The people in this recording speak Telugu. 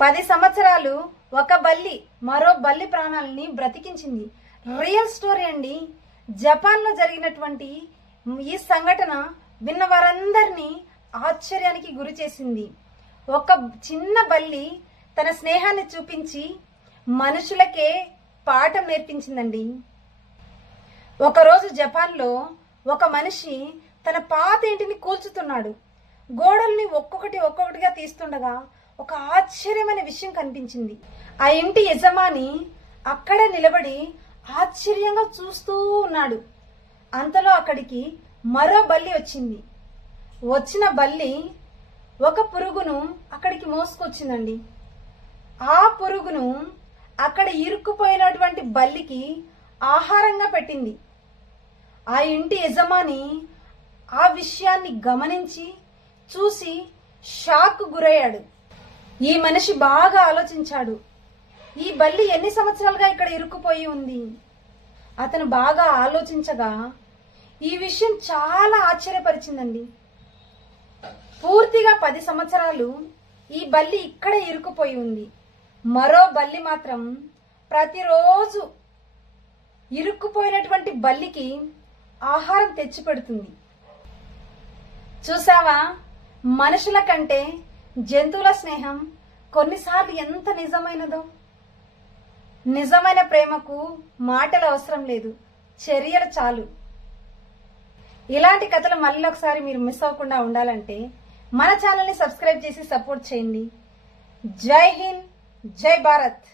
10 సంవత్సరాలు ఒక బల్లి మరో బల్లి ప్రాణాలని బ్రతికించింది. రియల్ స్టోరీ అండి. జపాన్లో జరిగినటువంటి ఈ సంఘటన విన్న వారందరినీ ఆశ్చర్యానికి గురి చేసింది. ఒక చిన్న బల్లి తన స్నేహాన్ని చూపించి మనుషులకే పాఠం నేర్పించిందండి. ఒకరోజు జపాన్లో ఒక మనిషి తన పాత ఇంటిని కూల్చుతున్నాడు. గోడల్ని ఒక్కొక్కటిగా తీస్తుండగా ఒక ఆశ్చర్యమైన విషయం కనిపించింది. ఆ ఇంటి యజమాని అక్కడే నిలబడి ఆశ్చర్యంగా చూస్తూ ఉన్నాడు. అంతలో అక్కడికి మరో బల్లి వచ్చింది. వచ్చిన బల్లి ఒక పురుగును అక్కడికి మోసుకొచ్చిందండి. ఆ పురుగును అక్కడ ఇరుక్కుపోయినటువంటి బల్లికి ఆహారంగా పెట్టింది. ఆ ఇంటి యజమాని ఆ విషయాన్ని గమనించి చూసి షాక్ గురయ్యాడు. ఈ మనిషి బాగా ఆలోచించాడు. ఈ బల్లి ఎన్ని సంవత్సరాలుగా ఇక్కడ ఇరుక్కుపోయి ఉంది. అతను బాగా ఆలోచించగా ఈ విషయం చాలా ఆశ్చర్యపరిచిందండి. పూర్తిగా 10 సంవత్సరాలు ఈ బల్లి ఇక్కడే ఇరుక్కుపోయి ఉంది. మరో బల్లి మాత్రం ప్రతిరోజు ఇరుక్కుపోయినటువంటి బల్లికి ఆహారం తెచ్చి పెడుతుంది. చూసావా, మనుషుల కంటే జంతువుల స్నేహం కొన్నిసార్లు ఎంత నిజమైనదో. నిజమైన ప్రేమకు మాటలు అవసరం లేదు, చర్యలు చాలు. ఇలాంటి కథలు మళ్ళీ ఒకసారి మీరు మిస్ అవ్వకుండా ఉండాలంటే మన ఛానల్ని సబ్స్క్రైబ్ చేసి సపోర్ట్ చేయండి. జై హింద్, జై భారత్.